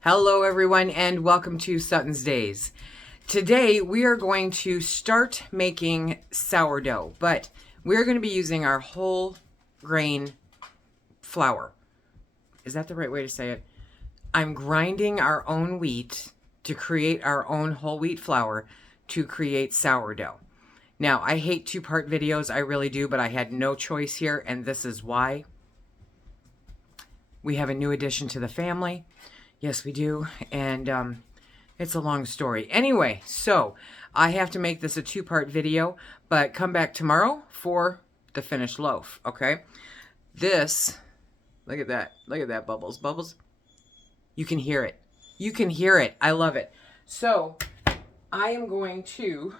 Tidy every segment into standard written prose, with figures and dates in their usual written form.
Hello everyone and welcome to SuttonsDaze. Today we are going to start making sourdough, but we're going to be using our whole grain flour. Is that the right way to say it? I'm grinding our own wheat to create our own whole wheat flour to create sourdough. Now, I hate two-part videos, I really do, but I had no choice here, and this is why. We have a new addition to the family. Yes, we do. And it's a long story. Anyway, so I have to make this a two-part video, but come back tomorrow for the finished loaf, okay? This, look at that. Look at that, Bubbles. Bubbles, you can hear it. You can hear it. I love it. So I am going to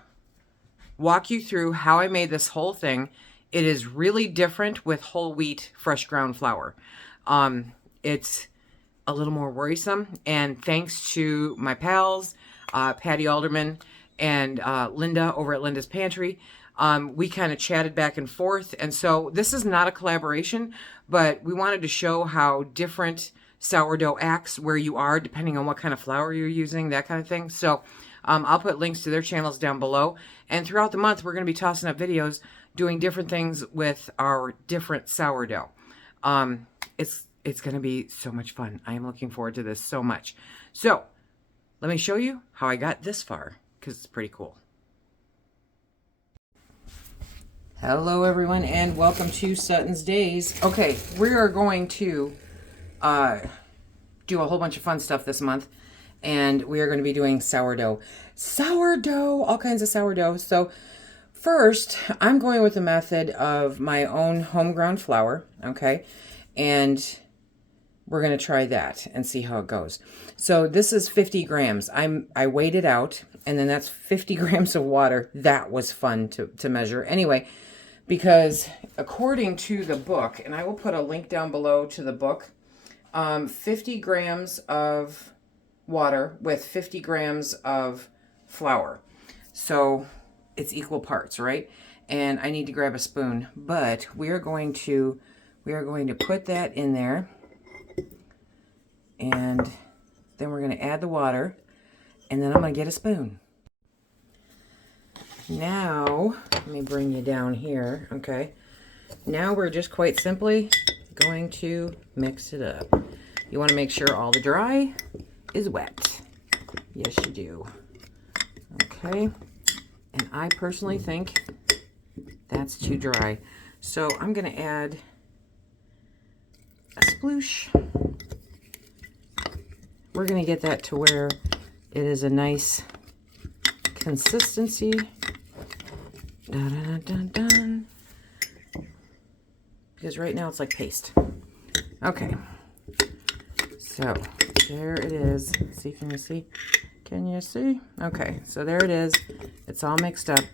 walk you through how I made this whole thing. It is really different with whole wheat fresh ground flour. It's a little more worrisome, and thanks to my pals, Patty Alderman and Linda over at Linda's Pantry, we kind of chatted back and forth, and so this is not a collaboration, but we wanted to show how different sourdough acts where you are, depending on what kind of flour you're using, that kind of thing. So I'll put links to their channels down below, and throughout the month, we're going to be tossing up videos doing different things with our different sourdough. It's going to be so much fun. I am looking forward to this so much. So let me show you how I got this far, because it's pretty cool. Hello everyone and welcome to SuttonsDaze. Okay, we are going to do a whole bunch of fun stuff this month, and we are going to be doing sourdough. Sourdough, all kinds of sourdough. So first, I'm going with the method of my own home ground flour, okay? And we're going to try that and see how it goes. So this is 50 grams. I weighed it out, and then that's 50 grams of water. That was fun to measure. Anyway, because according to the book, and I will put a link down below to the book, 50 grams of water with 50 grams of flour. So it's equal parts, right? And I need to grab a spoon, but we are going to put that in there. And then we're going to add the water, and then I'm going to get a spoon. Now, let me bring you down here, okay? Now we're just quite simply going to mix it up. You want to make sure all the dry is wet. Yes, you do. Okay, and I personally think that's too dry. So I'm going to add a sploosh. We're going to get that to where it is a nice consistency. Dun, dun, dun, dun. Because right now it's like paste. Okay. So there it is. See, can you see? Can you see? Okay, so there it is. It's all mixed up.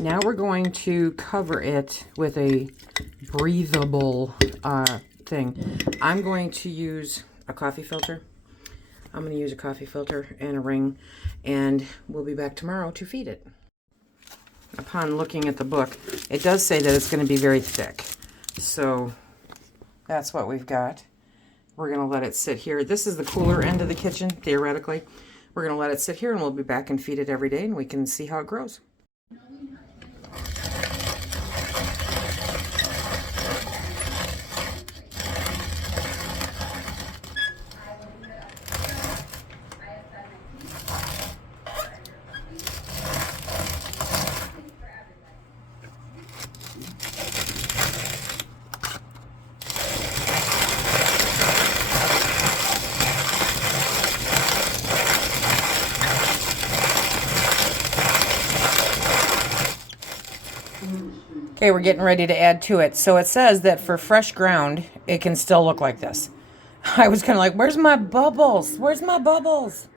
Now we're going to cover it with a breathable thing. I'm going to use a coffee filter. I'm going to use a coffee filter and a ring, and we'll be back tomorrow to feed it. Upon looking at the book, it does say that it's going to be very thick. So that's what we've got. We're going to let it sit here. This is the cooler end of the kitchen, theoretically. We're going to let it sit here, and we'll be back and feed it every day, and we can see how it grows. Okay, we're getting ready to add to it. So it says that for fresh ground, it can still look like this. I was kind of like, where's my bubbles? Where's my bubbles?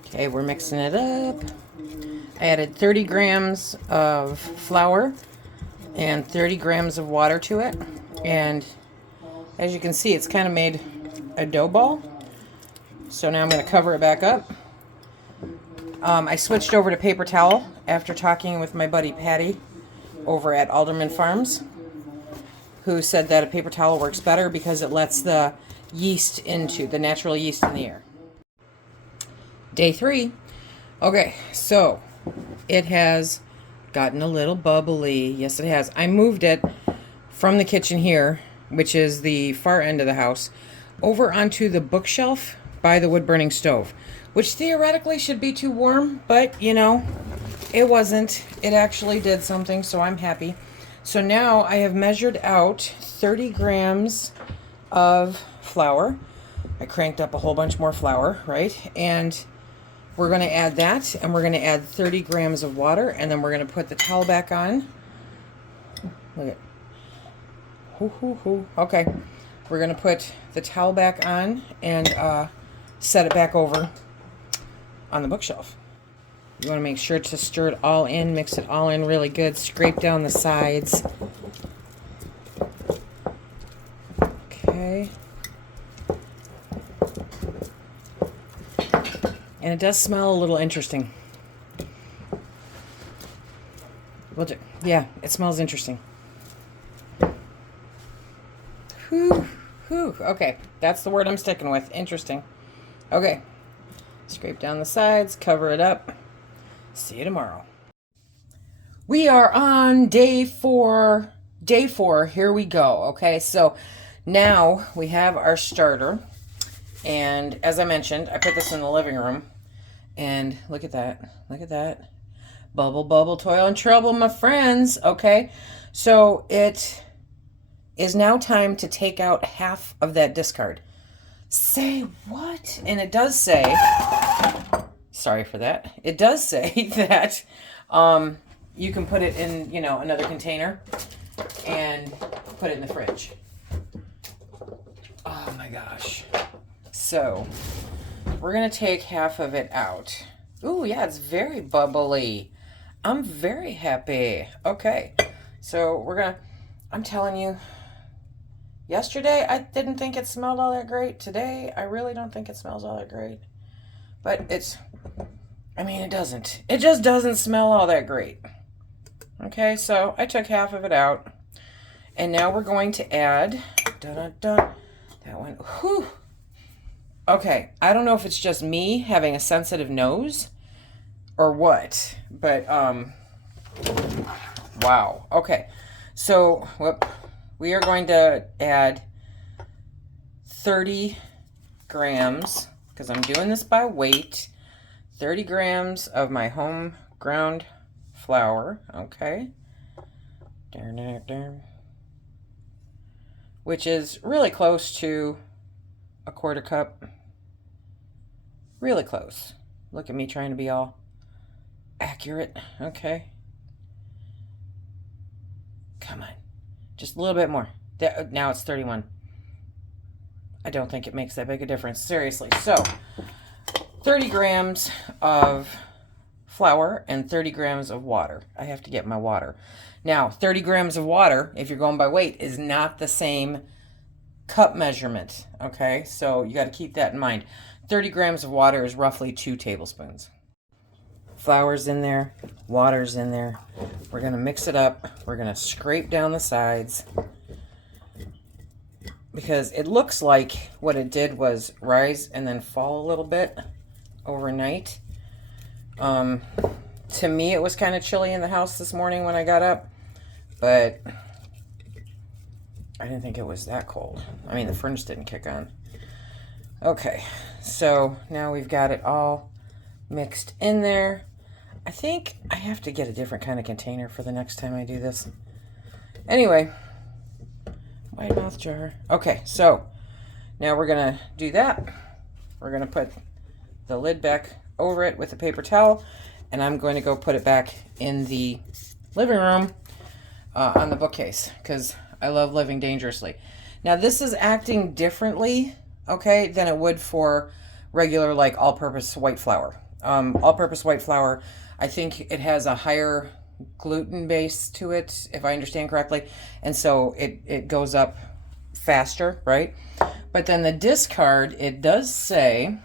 Okay, we're mixing it up. I added 30 grams of flour and 30 grams of water to it. And as you can see, it's kind of made a dough ball. So now I'm going to cover it back up. I switched over to paper towel after talking with my buddy Patty over at Alderman Farms. who said that a paper towel works better because it lets the yeast into, the natural yeast in the air. Day 3. Okay, so it has gotten a little bubbly. Yes, it has. I moved it from the kitchen here, which is the far end of the house, over onto the bookshelf by the wood-burning stove, which theoretically should be too warm, but, you know, it wasn't. It actually did something, so I'm happy. So now I have measured out 30 grams of flour. I cranked up a whole bunch more flour, right? And we're going to add that, and we're going to add 30 grams of water, and then we're going to put the towel back on. Look at, okay. We're going to put the towel back on and set it back over on the bookshelf. You want to make sure to stir it all in, mix it all in really good, scrape down the sides. Okay. And it does smell a little interesting. Yeah, it smells interesting. Whew. Okay, that's the word I'm sticking with. Interesting. Okay. Scrape down the sides, cover it up. See you tomorrow. We are on day 4. Day 4, here we go. Okay, so now we have our starter. And as I mentioned, I put this in the living room. And look at that. Look at that. Bubble, bubble, toil, and trouble, my friends. Okay, so it is now time to take out half of that discard. Say what? And it does say, sorry for that. It does say that you can put it in, you know, another container and put it in the fridge. Oh my gosh. So we're going to take half of it out. Ooh, yeah, it's very bubbly. I'm very happy. Okay. So we're going to, I'm telling you, yesterday I didn't think it smelled all that great. Today I really don't think it smells all that great. But it's, I mean, it doesn't. It just doesn't smell all that great. Okay, so I took half of it out. And now we're going to add, that one, whew. Okay, I don't know if it's just me having a sensitive nose or what, but, wow. Okay, so, we are going to add 30 grams, because I'm doing this by weight, 30 grams of my home ground flour, okay, which is really close to a quarter cup. Really close. Look at me trying to be all accurate. Okay. Come on. Just a little bit more. Now it's 31. I don't think it makes that big a difference. Seriously. So, 30 grams of flour and 30 grams of water. I have to get my water. Now, 30 grams of water, if you're going by weight, is not the same cup measurement. Okay? So, you got to keep that in mind. 30 grams of water is roughly 2 tablespoons. Flour's in there, water's in there. We're going to mix it up. We're going to scrape down the sides because it looks like what it did was rise and then fall a little bit overnight. To me, it was kind of chilly in the house this morning when I got up, but I didn't think it was that cold. I mean, the furnace didn't kick on. Okay, so now we've got it all mixed in there. I think I have to get a different kind of container for the next time I do this. Anyway, wide mouth jar. Okay, so now we're going to do that. We're going to put the lid back over it with a paper towel, and I'm going to go put it back in the living room on the bookcase because I love living dangerously. Now, this is acting differently, okay, than it would for regular, like, all-purpose white flour. All-purpose white flour, I think it has a higher gluten base to it, if I understand correctly, and so it goes up faster, right? But then the discard, it does say,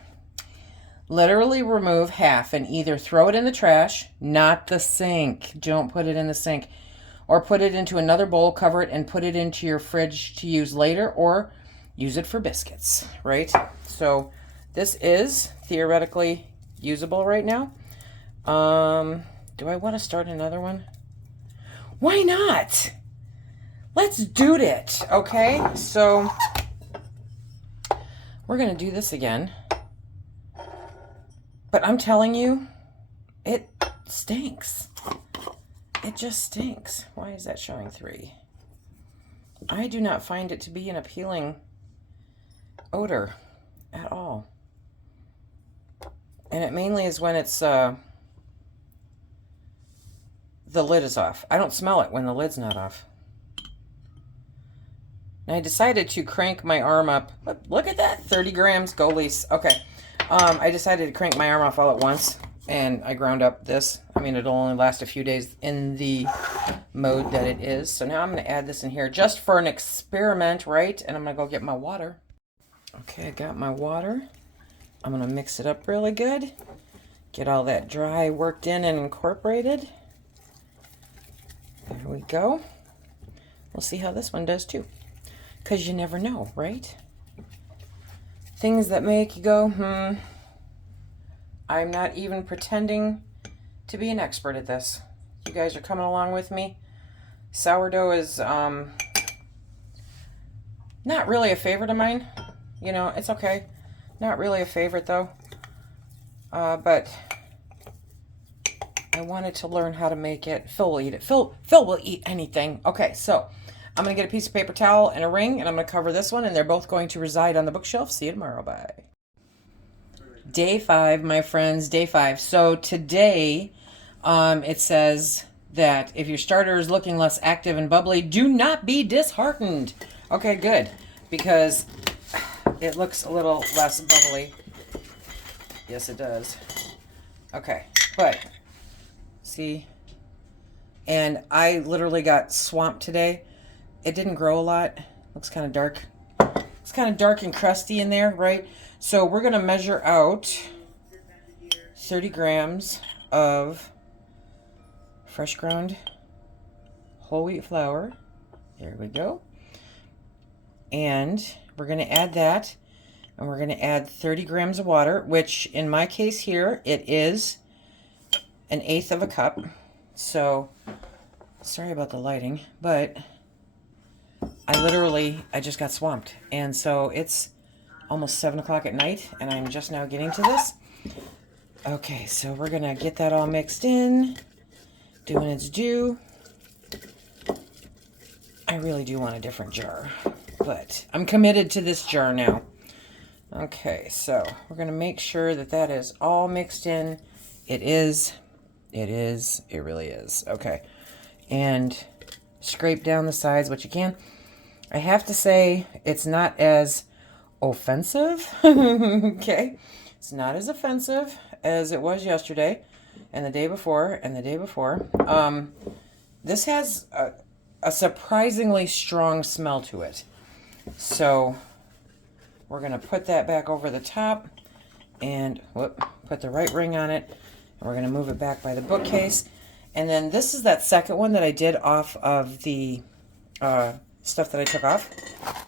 literally remove half and either throw it in the trash, not the sink. Don't put it in the sink. or put it into another bowl, cover it, and put it into your fridge to use later, or use it for biscuits, right? So this is theoretically usable right now. Do I want to start another one? Why not? Let's do it, okay? So we're going to do this again. But I'm telling you, it stinks. It just stinks. Why is that showing 3? I do not find it to be an appealing odor at all. And it mainly is when it's the lid is off. I don't smell it when the lid's not off. And I decided to crank my arm up. Look at that, 30 grams, go Lise. Okay, I decided to crank my arm off all at once, and I ground up this. I mean, it'll only last a few days in the mode that it is. So now I'm going to add this in here just for an experiment, right? And I'm going to go get my water. Okay, I got my water. I'm going to mix it up really good. Get all that dry worked in and incorporated. There we go. We'll see how this one does too. Because you never know, right? Things that make you go, I'm not even pretending to be an expert at this. You guys are coming along with me. Sourdough is not really a favorite of mine. You know, it's okay. Not really a favorite though. But I wanted to learn how to make it. Phil will eat it. Phil will eat anything. Okay, so I'm going to get a piece of paper towel and a ring, and I'm going to cover this one, and they're both going to reside on the bookshelf. See you tomorrow. Bye. Day 5, my friends. Day 5. So today, it says that if your starter is looking less active and bubbly, do not be disheartened. Okay, good. Because it looks a little less bubbly. Yes, it does. Okay, but see, and I literally got swamped today. It didn't grow a lot. Looks kind of dark. It's kind of dark and crusty in there, right? So we're going to measure out 30 grams of fresh ground whole wheat flour. There we go. And we're going to add that. And we're going to add 30 grams of water, which in my case here, it is 1/8 of a cup. So, sorry about the lighting, but I just got swamped. And so it's almost 7 o'clock at night, and I'm just now getting to this. Okay, so we're going to get that all mixed in, doing its due. I really do want a different jar, but I'm committed to this jar now. Okay, so we're going to make sure that that is all mixed in. It really is. Okay, and scrape down the sides what you can. I have to say, it's not as offensive. Okay, it's not as offensive as it was yesterday and the day before and the day before. This has a surprisingly strong smell to it. So we're going to put that back over the top and put the right ring on it. And we're going to move it back by the bookcase. And then this is that second one that I did off of the stuff that I took off.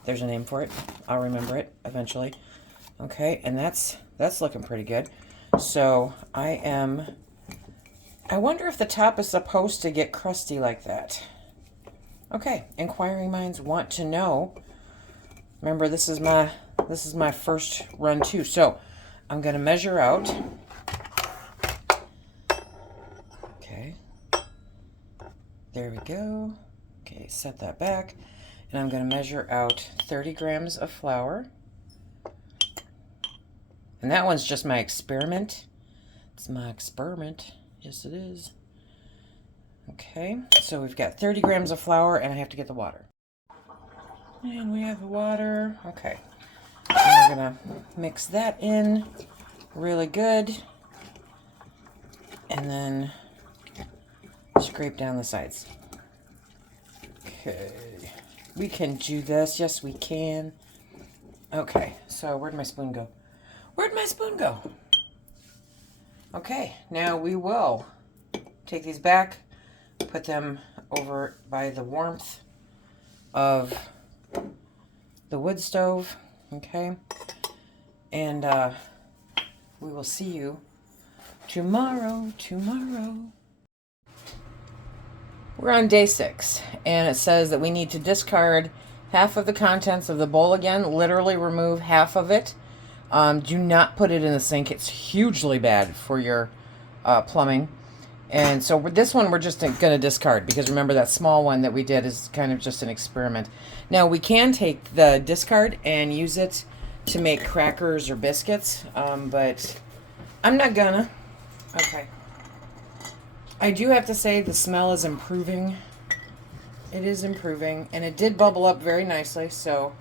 There's a name for it. I'll remember it eventually. Okay, and that's looking pretty good. So I wonder if the top is supposed to get crusty like that. Okay, inquiring minds want to know. Remember, this is my first run too. So I'm going to measure out. Okay, there we go. Okay, set that back. And I'm going to measure out 30 grams of flour. And that one's just my experiment. It's my experiment. Yes, it is. Okay, so we've got 30 grams of flour, and I have to get the water. And we have the water. Okay, and we're going to mix that in really good. And then scrape down the sides. Okay. We can do this. Yes, we can. Okay, so where'd my spoon go? Where'd my spoon go? Okay, now we will take these back, put them over by the warmth of the wood stove, okay? And we will see you tomorrow. We're on day 6, and it says that we need to discard half of the contents of the bowl again, literally remove half of it. Do not put it in the sink. It's hugely bad for your plumbing. And so with this one, we're just going to discard, because remember that small one that we did is kind of just an experiment. Now, we can take the discard and use it to make crackers or biscuits, but I'm not gonna. Okay. I do have to say the smell is improving. It is improving, and it did bubble up very nicely, so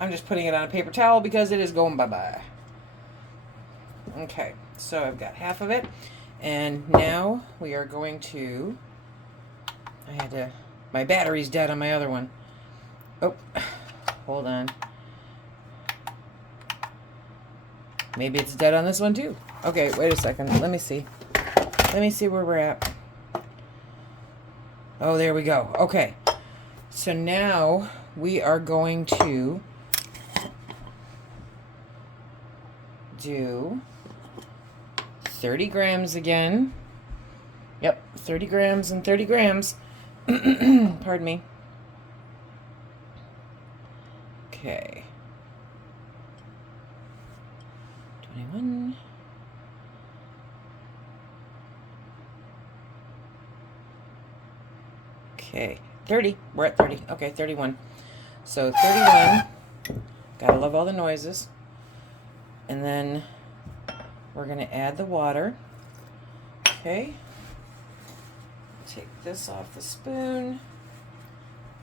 I'm just putting it on a paper towel because it is going bye-bye. Okay, so I've got half of it, and now we are going to, my battery's dead on my other one. Oh, hold on. Maybe it's dead on this one too. Okay, wait a second. Let me see. Let me see where we're at. Oh, there we go. Okay. So now we are going to do 30 grams again. Yep, 30 grams and 30 grams. Pardon me. Okay. 21. Okay, 30. We're at 30. Okay, 31. So 31. Gotta love all the noises. And then we're going to add the water. Okay. Take this off the spoon.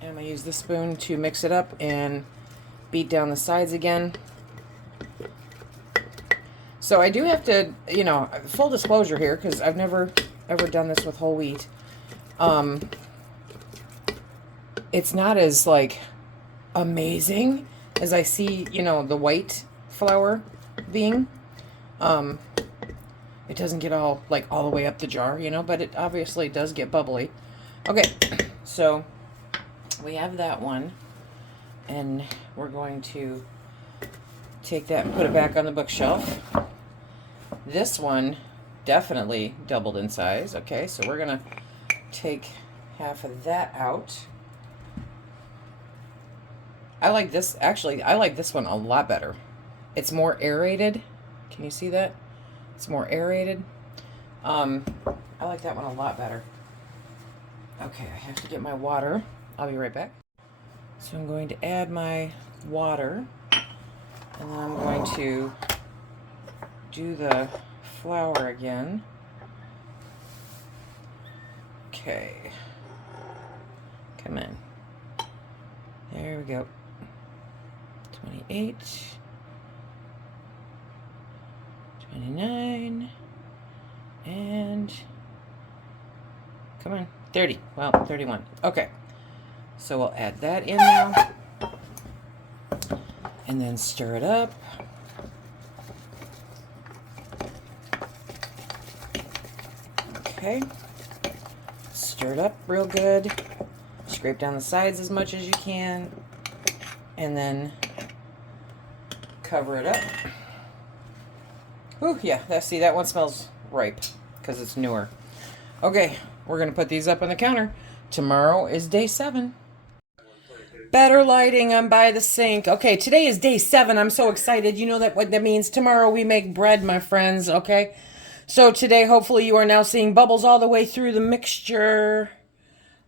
And I'm going to use the spoon to mix it up and beat down the sides again. So I do have to, you know, full disclosure here, because I've never ever done this with whole wheat. It's not as, like, amazing as I see, you know, the white flour being. It doesn't get all, like, all the way up the jar, you know, but it obviously does get bubbly. Okay, so we have that one, and we're going to take that and put it back on the bookshelf. This one definitely doubled in size. Okay, so we're going to take half of that out. I like this, actually, I like this one a lot better. It's more aerated. Can you see that? It's more aerated. I like that one a lot better. Okay, I have to get my water. I'll be right back. So I'm going to add my water, and then I'm going to do the flour again. Okay. Come in. There we go. 28. 29. And come on. 30. Well, 31. Okay. So we'll add that in now. And then stir it up. Okay. Stir it up real good. Scrape down the sides as much as you can. And then cover it up. Ooh, yeah, see, that one smells ripe because it's newer. Okay, we're going to put these up on the counter. Tomorrow is day 7. Better lighting, I'm by the sink. Okay, today is day 7. I'm so excited. You know what that means. Tomorrow we make bread, my friends, okay? So today, hopefully, you are now seeing bubbles all the way through the mixture.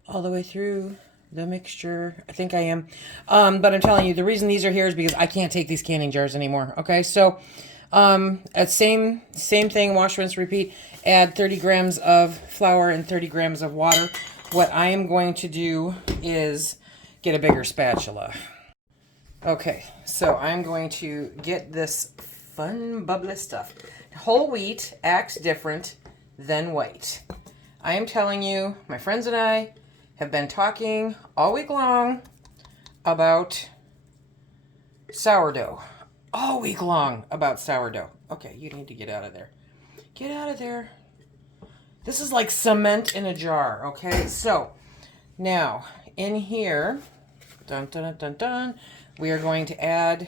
All the way through the mixture. I think I am. But I'm telling you, the reason these are here is because I can't take these canning jars anymore, okay? So, same thing, wash, rinse, repeat. Add 30 grams of flour and 30 grams of water. What I am going to do is get a bigger spatula. Okay, so I'm going to get this fun, bubbly stuff. Whole wheat acts different than white. I am telling you, my friends and I have been talking all week long about sourdough. All week long about sourdough. Okay, you need to get out of there. Get out of there. This is like cement in a jar, okay? So now in here, dun, dun, dun, dun, dun, we are going to add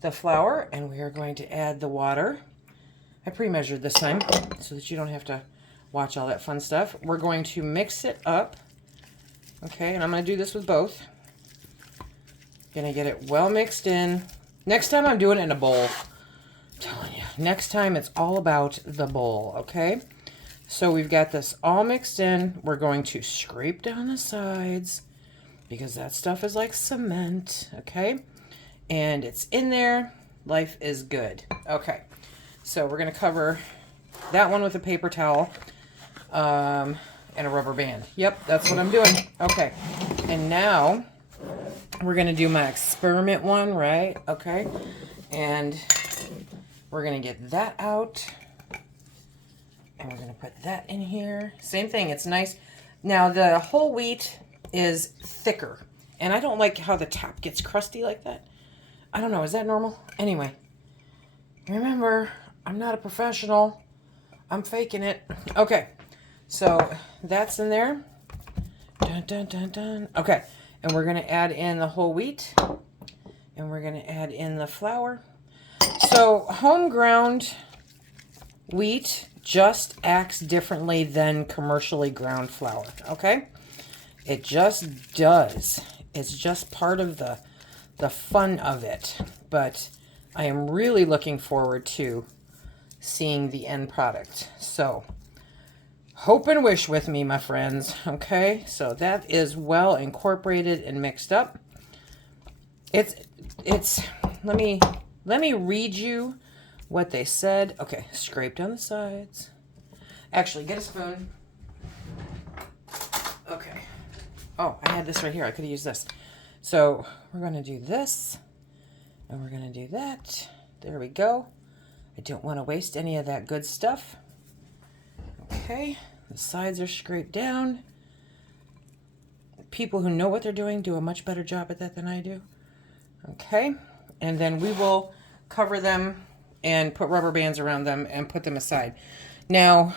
the flour and we are going to add the water. I pre-measured this time so that you don't have to watch all that fun stuff. We're going to mix it up, okay? And I'm going to do this with both. Gonna get it well mixed in. Next time I'm doing it in a bowl. I'm telling you, next time it's all about the bowl, okay? So we've got this all mixed in. We're going to scrape down the sides because that stuff is like cement, okay? And it's in there. Life is good. Okay, so we're gonna cover that one with a paper towel and a rubber band. Yep, that's what I'm doing. Okay, and now we're gonna do my experiment one, right? Okay, and we're gonna get that out. And we're going to put that in here. Same thing. It's nice. Now, the whole wheat is thicker. And I don't like how the top gets crusty like that. I don't know. Is that normal? Anyway. Remember, I'm not a professional. I'm faking it. Okay. So, that's in there. Dun, dun, dun, dun. Okay. And we're going to add in the whole wheat. And we're going to add in the flour. So, home ground wheat just acts differently than commercially ground flour, okay? It just does. It's just part of the fun of it. But I am really looking forward to seeing the end product. So, hope and wish with me, my friends, okay? So that is well incorporated and mixed up. Let me read you what they said. Okay, scrape down the sides. Actually, get a spoon. Okay. Oh, I had this right here. I could have used this. So we're going to do this, and we're going to do that. There we go. I don't want to waste any of that good stuff. Okay, the sides are scraped down. People who know what they're doing do a much better job at that than I do. Okay, and then we will cover them and put rubber bands around them and put them aside. Now,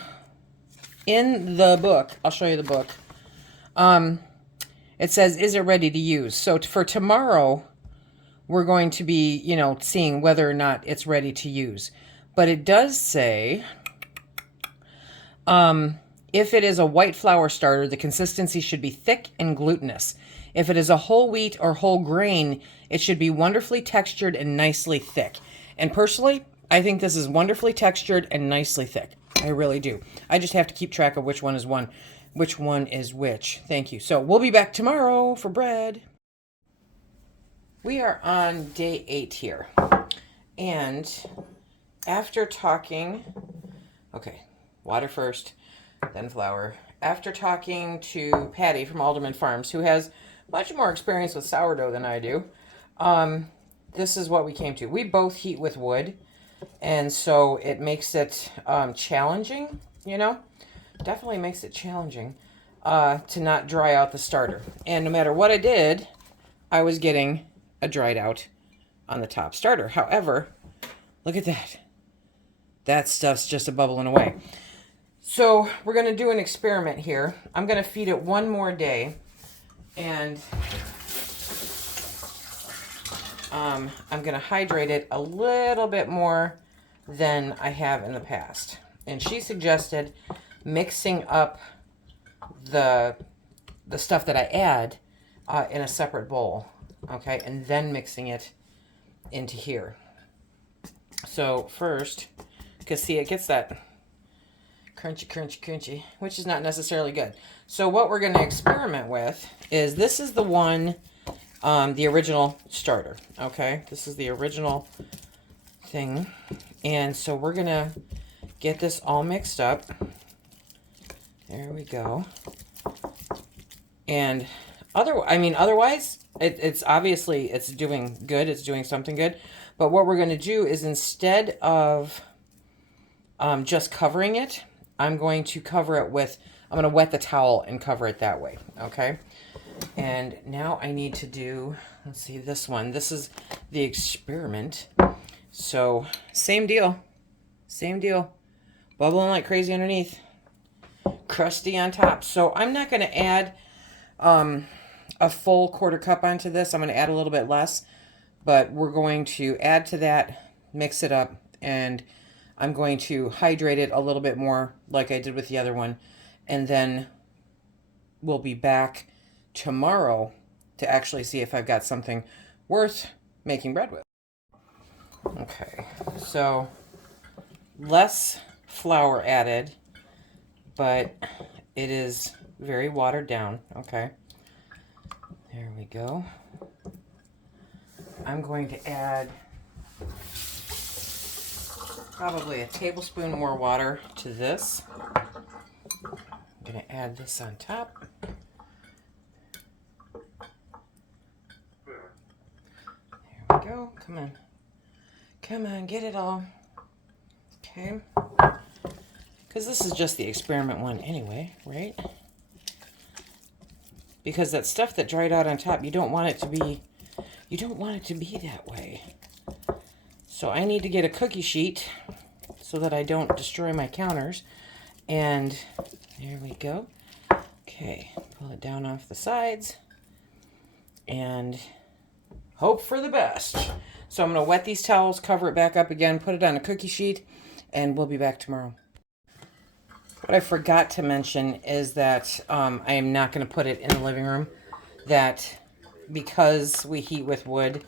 in the book, I'll show you the book, it says, is it ready to use? So for tomorrow, we're going to be, seeing whether or not it's ready to use. But it does say, if it is a white flour starter, the consistency should be thick and glutinous. If it is a whole wheat or whole grain, it should be wonderfully textured and nicely thick. And personally, I think this is wonderfully textured and nicely thick. I really do. I just have to keep track of which one is which. Thank you. So we'll be back tomorrow for bread. We are on day 8 here. And after talking, okay, water first, then flour. After talking to Patty from Alderman Farms, who has much more experience with sourdough than I do, this is what we came to. We both heat with wood, and so it makes it challenging, Definitely makes it challenging to not dry out the starter. And no matter what I did, I was getting a dried out on the top starter. However, look at that. That stuff's just a bubbling away. So we're going to do an experiment here. I'm going to feed it one more day, and I'm going to hydrate it a little bit more than I have in the past. And she suggested mixing up the stuff that I add in a separate bowl, okay, and then mixing it into here. So first, because see, it gets that crunchy, which is not necessarily good. So what we're going to experiment with is, this is the one, the original starter, okay? This is the original thing. And so we're going to get this all mixed up. There we go. And otherwise, it's obviously, it's doing good. It's doing something good. But what we're going to do is, instead of just covering it, I'm going to cover it with, I'm going to wet the towel and cover it that way, okay? And now I need to do, let's see, this one. This is the experiment. So, same deal. Bubbling like crazy underneath. crusty on top. So I'm not going to add a full 1/4 cup onto this. I'm going to add a little bit less, but we're going to add to that, mix it up, and I'm going to hydrate it a little bit more like I did with the other one. And then we'll be back tomorrow to actually see if I've got something worth making bread with. Okay, so less flour added, but it is very watered down. Okay, there we go. I'm going to add probably a tablespoon more water to this. I'm going to add this on top. There we go. Come on. Come on, get it all. Okay. Because this is just the experiment one anyway, right? Because that stuff that dried out on top, you don't want it to be that way. So I need to get a cookie sheet so that I don't destroy my counters. And there we go. Okay, pull it down off the sides and hope for the best. So I'm going to wet these towels, cover it back up again, put it on a cookie sheet, and we'll be back tomorrow. What I forgot to mention is that I am not going to put it in the living room. That because we heat with wood,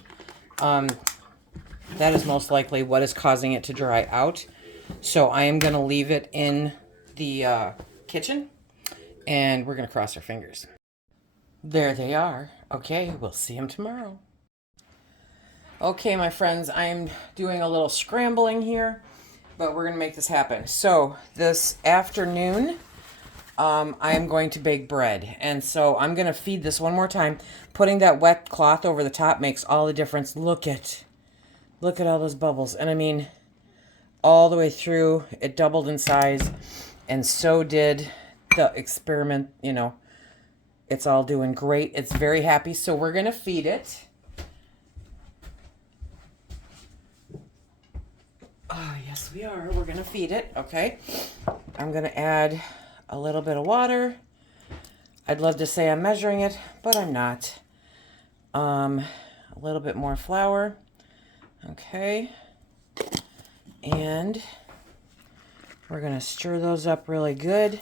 that is most likely what is causing it to dry out. So I am going to leave it in the kitchen, and we're going to cross our fingers. There they are. Okay, we'll see them tomorrow. Okay, my friends, I'm doing a little scrambling here, but we're going to make this happen. So this afternoon, I'm going to bake bread. And so I'm going to feed this one more time. Putting that wet cloth over the top makes all the difference. Look at all those bubbles. And I mean, all the way through, it doubled in size. And so did the experiment, you know. It's all doing great. It's very happy. So we're going to feed it. Oh, yes, we are. We're going to feed it. Okay. I'm going to add a little bit of water. I'd love to say I'm measuring it, but I'm not. A little bit more flour. Okay. And we're going to stir those up really good.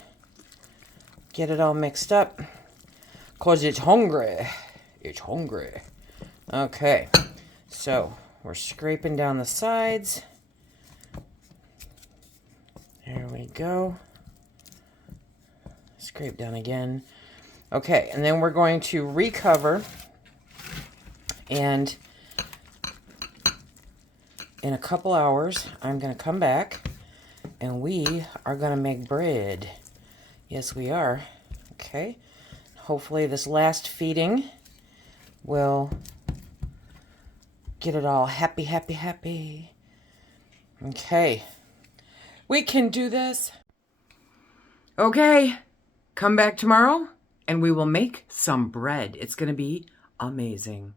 Get it all mixed up. Because it's hungry. It's hungry. Okay. So we're scraping down the sides. There we go. Scrape down again. Okay, and then we're going to recover, and in a couple hours I'm going to come back and we are going to make bread. Yes, we are. Okay. Hopefully this last feeding will get it all happy, happy, happy. Okay. We can do this. Okay, come back tomorrow and we will make some bread. It's going to be amazing.